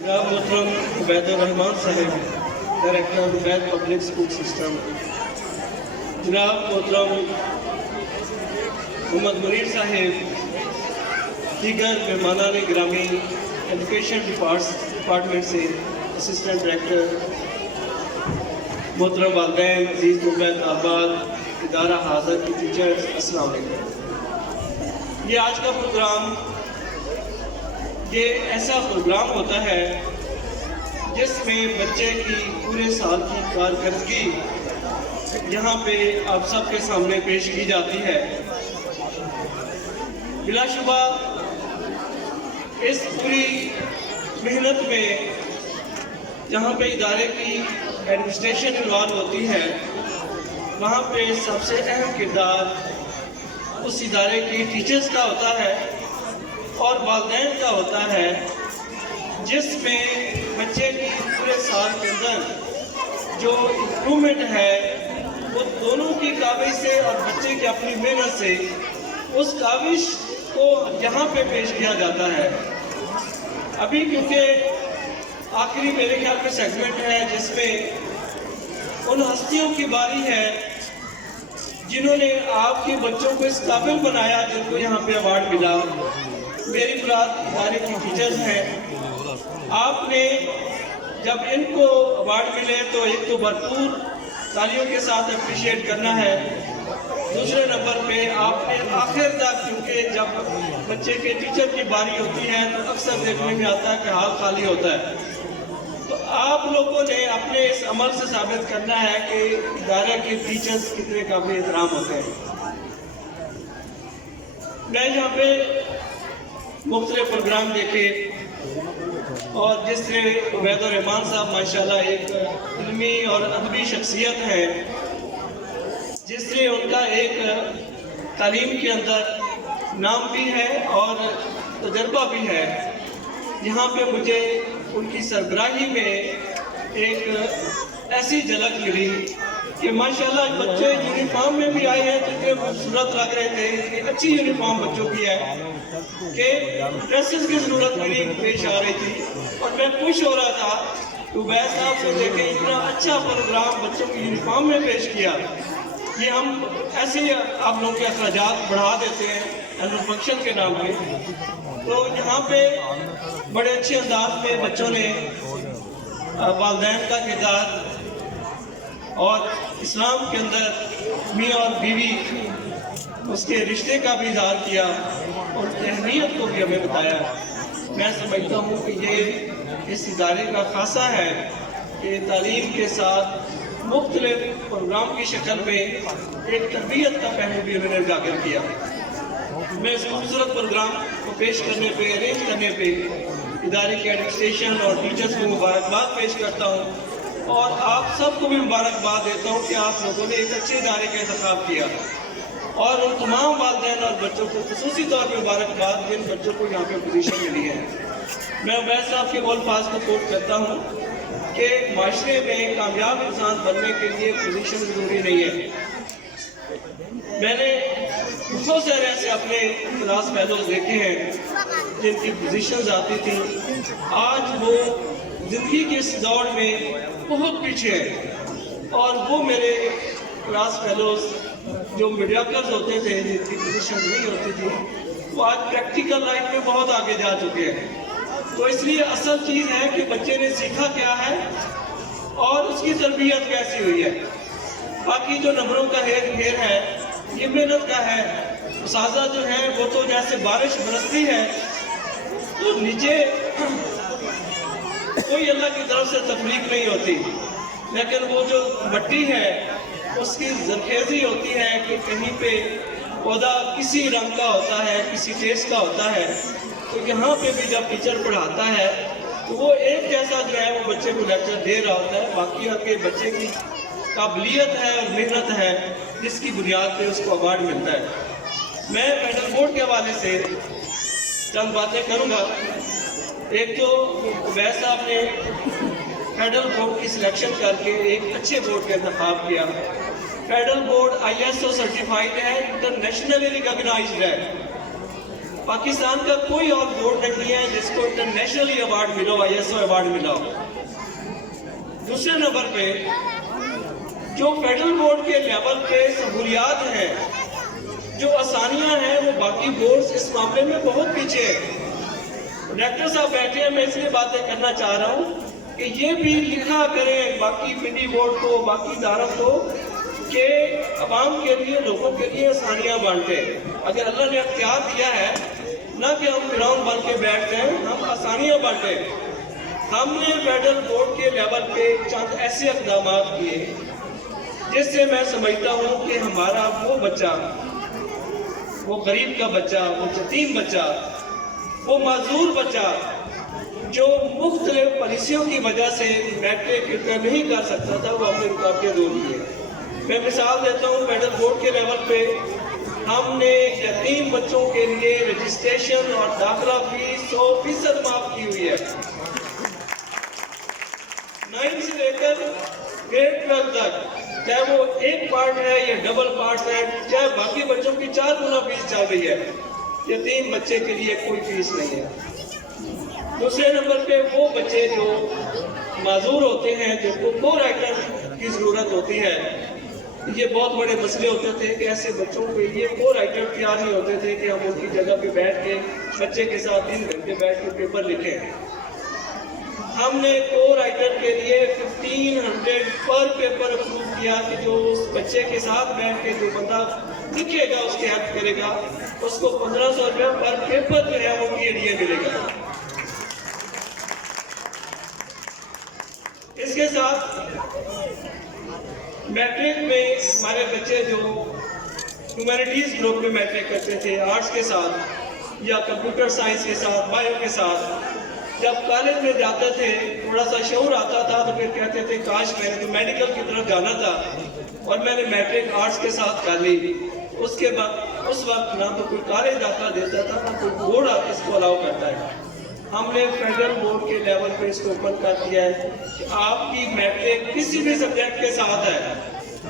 جناب محترم عبید الرحمان صاحب، director Ubaid public school system, جناب محترم محمد منیر صاحب، دیگر مہمانان گرامی، ایجوکیشن ڈپارٹمنٹ سے اسسٹنٹ ڈائریکٹر، محترم والدین، عزیز طلباء طالبات، ادارہ حاضر کی ٹیچرز، السلام علیکم۔ یہ آج کا پروگرام یہ ایسا پروگرام ہوتا ہے جس میں بچے کی پورے سال کی کارکردگی یہاں پہ آپ سب کے سامنے پیش کی جاتی ہے۔ بلا شبہ اس پوری محنت میں جہاں پہ ادارے کی ایڈمنسٹریشن انوالو ہوتی ہے، وہاں پہ سب سے اہم کردار اس ادارے کی ٹیچرز کا ہوتا ہے اور والدین کا ہوتا ہے، جس میں بچے کی پورے سال کے اندر جو امپرومنٹ ہے وہ دونوں کی کاوش سے اور بچے کی اپنی محنت سے اس کاوش کو یہاں پہ پیش کیا جاتا ہے۔ ابھی کیونکہ آخری میرے خیال میں سیگمنٹ ہے جس میں ان ہستیوں کی باری ہے جنہوں نے آپ کے بچوں کو اس قابل بنایا جن کو یہاں پہ ایوارڈ ملا۔ میری مراد ادارے کی ٹیچرز ہیں۔ آپ نے جب ان کو ایوارڈ ملے تو ایک تو بھرپور تالیوں کے ساتھ اپریشیٹ کرنا ہے، دوسرے نمبر پہ آپ نے آخر تک، کیونکہ جب بچے کے ٹیچر کی باری ہوتی ہے تو اکثر دیکھنے میں آتا ہے کہ ہال خالی ہوتا ہے، تو آپ لوگوں نے اپنے اس عمل سے ثابت کرنا ہے کہ ادارے کے ٹیچرز کتنے قابل احترام ہوتے ہیں۔ میں یہاں پہ مختلف پروگرام دیکھے اور جس سے عبید الرحمان صاحب ماشاءاللہ ایک علمی اور ادبی شخصیت ہے، جس سے ان کا ایک تعلیم کے اندر نام بھی ہے اور تجربہ بھی ہے۔ یہاں پہ مجھے ان کی سربراہی میں ایک ایسی جھلک ملی کہ ماشاءاللہ بچے یونیفارم میں بھی آئے ہیں، جتنے خوبصورت لگ رہے تھے کہ اچھی یونیفارم بچوں کی ہے کہ ڈریسز کی ضرورت میری پیش آ رہی تھی، اور میں خوش ہو رہا تھا کہ عبید صاحب کو دیکھیں اتنا اچھا پروگرام بچوں کی یونیفارم میں پیش کیا۔ یہ ہم ایسے آپ لوگوں کے اخراجات بڑھا دیتے ہیں اینول فنکشن کے نام پہ، تو یہاں پہ بڑے اچھے انداز میں بچوں نے والدین کا کردار اور اسلام کے اندر میاں اور بیوی اس کے رشتے کا بھی اظہار کیا اور اہمیت کو بھی ہمیں بتایا۔ میں سمجھتا ہوں کہ یہ اس ادارے کا خاصہ ہے کہ تعلیم کے ساتھ مختلف پروگرام کی شکل میں ایک تربیت کا پہلو بھی انہوں نے اجاگر کیا۔ میں اس خوبصورت پروگرام کو پیش کرنے پہ، ارینج کرنے پہ ادارے کے ایڈمنسٹریشن اور ٹیچرز کو مبارکباد پیش کرتا ہوں، اور آپ سب کو بھی مبارکباد دیتا ہوں کہ آپ لوگوں نے ایک اچھے ادارے کا انتخاب کیا، اور ان تمام والدین اور بچوں کو خصوصی طور پہ مبارکباد جن بچوں کو یہاں پہ پوزیشن ملی ہے۔ میں عبید صاحب کے الفاظ کو کوٹ کرتا ہوں کہ معاشرے میں کامیاب انسان بننے کے لیے پوزیشن ضروری نہیں ہے۔ میں نے بہت سارے ایسے اپنے کلاس فیلوز دیکھے ہیں جن کی پوزیشنز آتی تھیں، آج وہ زندگی کی اس دوڑ میں بہت پیچھے ہیں، اور وہ میرے کلاس فیلوز جو میڈیاکرز ہوتے تھے جن کی پوزیشن نہیں ہوتی تھی، وہ آج پریکٹیکل لائف میں بہت آگے جا چکے ہیں۔ تو اس لیے اصل چیز ہے کہ بچے نے سیکھا کیا ہے اور اس کی تربیت کیسی ہوئی ہے۔ باقی جو نمبروں کا ہیر پھیر ہے یہ محنت کا ہے۔ اساتذہ جو ہیں وہ تو جیسے بارش برستی ہے تو نیچے کوئی اللہ کی طرف سے تفریق نہیں ہوتی، لیکن وہ جو مٹی ہے اس کی زرخیزی ہوتی ہے کہ کہیں پہ پودا کسی رنگ کا ہوتا ہے، کسی ٹیسٹ کا ہوتا ہے، تو یہاں پہ بھی جب ٹیچر پڑھاتا ہے تو وہ ایک جیسا جو ہے وہ بچے کو لیکچر دے رہا ہوتا ہے، باقی ہر کے بچے کی قابلیت ہے اور محنت ہے جس کی بنیاد پہ اس کو ایوارڈ ملتا ہے۔ میں میڈل بورڈ کے حوالے سے چند باتیں کروں گا۔ ایک تو عبید صاحب نے فیڈرل بورڈ کی سلیکشن کر کے ایک اچھے بورڈ کا انتخاب کیا۔ فیڈرل بورڈ ISO سرٹیفائیڈ ہے، انٹرنیشنلی ریکگنائزڈ ہے۔ پاکستان کا کوئی اور بورڈ نہیں ہے جس کو انٹرنیشنلی ایوارڈ ملا ہو, ISO ایوارڈ ملا ہو. دوسرے نمبر پہ جو فیڈرل بورڈ کے لیول پہ سہولیات ہیں, جو آسانیاں ہیں, وہ باقی بورڈز اس معاملے میں بہت پیچھے ہیں. ڈائریکٹر صاحب بیٹھے ہیں, میں اس لیے باتیں کرنا چاہ رہا ہوں کہ یہ بھی لکھا کریں باقی پنڈی بورڈ کو, باقی اداروں کو, کہ عوام کے لیے, لوگوں کے لیے آسانیاں بانٹے. اگر اللہ نے اختیار دیا ہے, نہ کہ ہم فرعون بن کے بیٹھ جائیں, ہم آسانیاں بانٹیں. ہم نے فیڈرل بورڈ کے لیول پہ چند ایسے اقدامات کیے جس سے میں سمجھتا ہوں کہ ہمارا وہ بچہ, وہ غریب کا بچہ, وہ یتیم بچہ, وہ معذور بچہ جو مختلف پالیسیوں کی وجہ سے میٹرک نہیں کر سکتا تھا, وہ اپنے رکاوٹیں دور لیے. میں مثال دیتا ہوں, فیڈرل بورڈ کے لیول پہ ہم نے یتیم بچوں کے لیے رجسٹریشن اور داخلہ فیس 100% معاف کی ہوئی ہے. 9 سے لے کر گریڈ 12 تک, چاہے وہ ایک پارٹ ہے یا ڈبل پارٹ ہے, چاہے باقی بچوں کی 4 گنا فیس چل رہی ہے, یتیم بچے کے لیے کوئی فیس نہیں ہے. دوسرے نمبر پہ وہ بچے جو معذور ہوتے ہیں, جن کو کو رائٹر کی ضرورت ہوتی ہے, یہ بہت بڑے مسئلے ہوتے تھے کہ ایسے بچوں کے لیے کو رائٹر تیار نہیں ہوتے تھے کہ ہم ان کی جگہ پہ بیٹھ کے بچے کے ساتھ 3 گھنٹے بیٹھ کے پیپر لکھیں. ہم نے کو رائٹر کے لیے 1500 پر پیپر اپروو کیا کہ جو اس بچے کے ساتھ بیٹھ کے جو بندہ لکھے گا, اس کے ہیلپ کرے گا, اس کو 1500 روپے پر پیپر جو ہے وہ PADA ملے گا. اس کے ساتھ میٹرک میں ہمارے بچے جو ہیومینٹیز گروپ میں میٹرک کرتے تھے, آرٹس کے ساتھ یا کمپیوٹر سائنس کے ساتھ, بایو کے ساتھ, جب کالج میں جاتے تھے تھوڑا سا شعور آتا تھا تو پھر کہتے تھے کاش میں نے تو میڈیکل کی طرف جانا تھا اور میں نے میٹرک آرٹس کے ساتھ کر لی. اس کے بعد اس وقت نہ تو کوئی کالج داخلہ دیتا تھا, نہ کوئی بورڈ اس کو الاؤ کرتا ہے. ہم نے فیڈرل بورڈ کے لیول پہ اس کو اوپن کر دیا ہے کہ آپ کی میٹرک کسی بھی سبجیکٹ کے ساتھ ہے.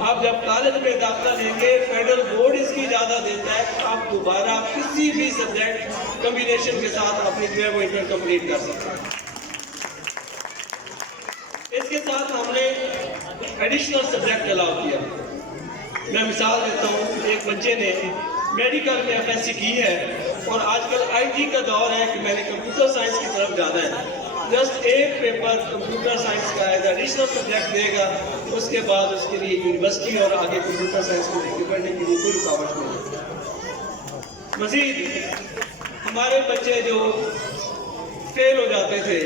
آپ جب کالج میں داخلہ لیں گے, فیڈرل بورڈ اس کی اجازت دیتا ہے کہ آپ دوبارہ کسی بھی سبجیکٹ کمبینیشن کے ساتھ اپنی جو ہے وہ انٹر کمپلیٹ کر سکتے ہیں. اس کے ساتھ ہم نے ایڈیشنل سبجیکٹ الاؤ کیا. میں مثال دیتا ہوں, ایک بچے نے میڈیکل میں FSC کی ہے اور آج کل IT کا دور ہے کہ میں نے کمپیوٹر سائنس کی طرف جانا ہے, جسٹ ایک پیپر کمپیوٹر سائنس کا ایز ایڈیشنل سبجیکٹ دے گا, اس کے بعد اس کے لیے یونیورسٹی اور آگے کمپیوٹر سائنس کو پڑھنے کے لیے کوئی رکاوٹ نہیں. مزید ہمارے بچے جو فیل ہو جاتے تھے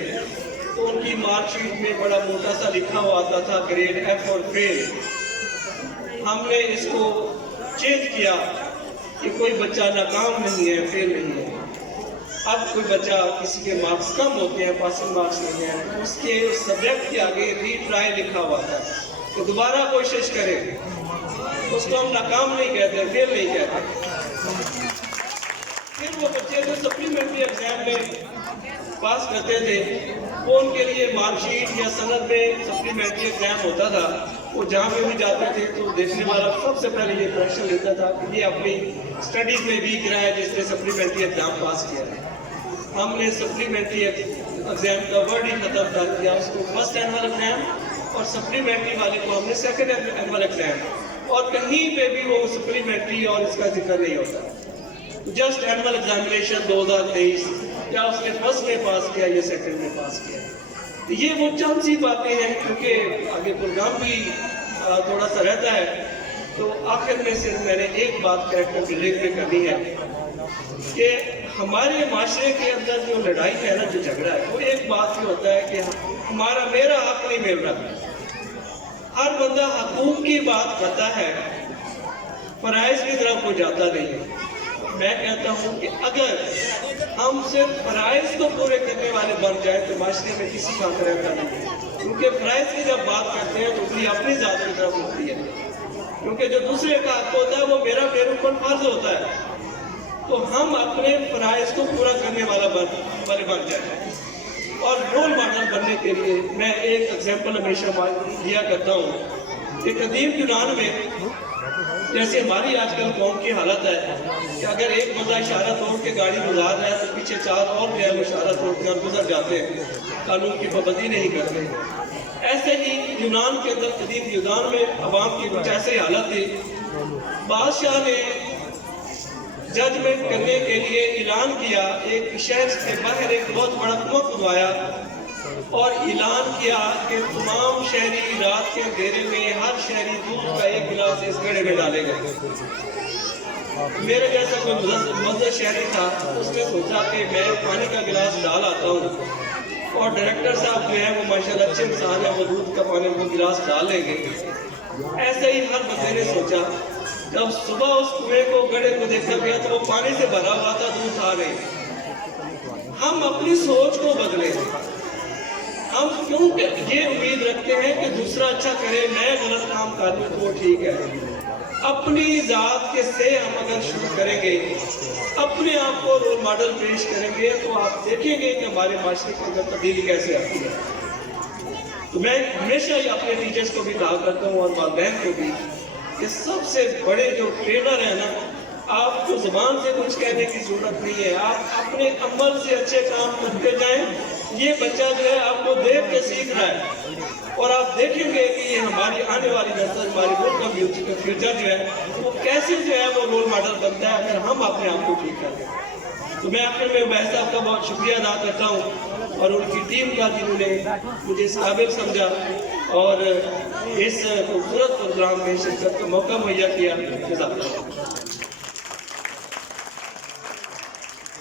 تو ان کی مارک شیٹ میں بڑا موٹا سا لکھا ہوا آتا تھا گریڈ F اور فیل. ہم نے اس کو چینج کیا کہ کوئی بچہ ناکام نہیں ہے, فیل نہیں ہے. اب کوئی بچہ کسی کے مارکس کم ہوتے ہیں, پاسنگ مارکس نہیں ہیں, اس کے اس سبجیکٹ کے آگے ری ٹرائی لکھا ہوا تھا کہ دوبارہ کوشش کرے. اس کو ہم ناکام نہیں کہتے, فیل نہیں کہتے. پھر وہ بچے جو سپلیمنٹری ایگزام میں پاس کرتے تھے, وہ ان کے لیے مارک شیٹ یا سند میں سپلیمنٹری ایگزام ہوتا تھا, وہ جہاں پہ بھی جاتے تھے تو دیکھنے والا سب سے پہلے یہ کوشچن لیتا تھا کہ یہ اپنی اسٹڈیز میں ویک رہا ہے جس نے سپلیمنٹری ایگزام پاس کیا ہے. ہم نے سپلیمنٹری ایگزام کا ورڈ ہی ختم کر دیا, اس کو فرسٹ اینول ایگزام اور سپلیمنٹری والے کو ہم نے سیکنڈ اینول ایگزام, اور کہیں پہ بھی وہ سپلیمنٹری اور اس کا ذکر نہیں ہوتا. جسٹ اینول ایگزامینیشن 2023, کیا اس نے فرسٹ میں پاس کیا یا سیکنڈ میں پاس کیا. یہ وہ چند سی باتیں ہیں, کیونکہ آگے پروگرام بھی تھوڑا سا رہتا ہے, تو آخر میں صرف میں نے ایک بات کریکٹر بلڈنگ میں کرنی ہے کہ ہمارے معاشرے کے اندر جو لڑائی ہے نا, جو جھگڑا ہے, وہ ایک بات یہ ہوتا ہے کہ میرا حق نہیں مل رہا. ہر بندہ حقوق کی بات کرتا ہے, فرائض کی طرف کو جاتا نہیں ہے. میں کہتا ہوں کہ اگر ہم صرف فرائض کو پورے کرنے والے بن جائیں تو معاشرے میں کسی کا حق رہتا نہیں ہے. کیونکہ فرائض کی جب بات کرتے ہیں تو اس لیے اپنی ذات کی طرف ہوتی ہے, کیونکہ جو دوسرے کا حق ہوتا ہے وہ میرا میرے اوپر فرض ہوتا ہے. تو ہم اپنے فرائض کو پورا کرنے والے بن جائیں. اور رول ماڈل بننے کے لیے میں ایک ایگزامپل ہمیشہ دیا کرتا ہوں کہ قدیم یونان میں جیسے ہماری آج کل قوم کی حالت ہے کہ اگر ایک بندہ اشارہ توڑ کے گاڑی گزار رہا ہے تو پیچھے 4 اور جو ہے وہ اشارہ توڑ کے اور گزر جاتے ہیں، قانون کی پابندی نہیں کرتے۔ ایسے ہی یونان کے اندر قدیم یونان میں عوام کی کچھ ایسی حالت تھی، بادشاہ نے ججمنٹ کرنے کے لیے اعلان کیا، ایک شہر کے باہر ایک بہت بڑا کنواں کھدوایا اور اعلان کیا کہ تمام شہری رات کے اندھیرے میں ہر شہری دودھ کا 1 گلاس اس گڑھے میں ڈالے گئے۔ میرے جیسا کوئی مزدور شہری تھا، اس نے سوچا کہ میں پانی کا گلاس ڈال آتا ہوں، اور ڈائریکٹر صاحب جو ہے وہ ماشاءاللہ اچھے انسان ہے، وہ دودھ کا پانی وہ گلاس ڈال لیں گے۔ ایسے ہی ہر بندے نے سوچا، جب صبح اس کنویں کو گڑھے کو دیکھا گیا تو وہ پانی سے بھرا ہوا تھا، دودھ تھا نہیں۔ ہم اپنی سوچ کو بدلیں، ہم کیوں یہ امید رکھتے ہیں کہ دوسرا اچھا کرے، میں غلط کام کر لوں تو وہ ٹھیک ہے۔ اپنی ذات کے سے ہم اگر شروع کریں گے، اپنے آپ کو رول ماڈل پیش کریں گے، تو آپ دیکھیں گے کہ ہمارے معاشرے کے اندر تبدیلی کیسے آتی ہے۔ تو میں ہمیشہ ہی اپنے ٹیچرز کو بھی کہا کرتا ہوں اور والدین کو بھی کہ سب سے بڑے جو ٹرینر ہیں نا، آپ کو زبان سے کچھ کہنے کی ضرورت نہیں ہے، آپ اپنے عمل سے اچھے کام کرتے جائیں۔ یہ بچہ جو ہے آپ کو دیکھ کے سیکھ رہا ہے، اور آپ دیکھیں گے کہ یہ ہماری آنے والی نسل، ہماری ملک کا فیوچر جو ہے وہ کیسے جو ہے وہ رول ماڈل بنتا ہے اگر ہم اپنے آپ کو ٹھیک کریں۔ تو میں آخر میں عبید صاحب کا بہت شکریہ ادا کرتا ہوں اور ان کی ٹیم کا، جنہوں نے مجھے اس قابل سمجھا اور اس خوبصورت پروگرام میں شرکت کا موقع مہیا کیا۔ جزاک اللہ۔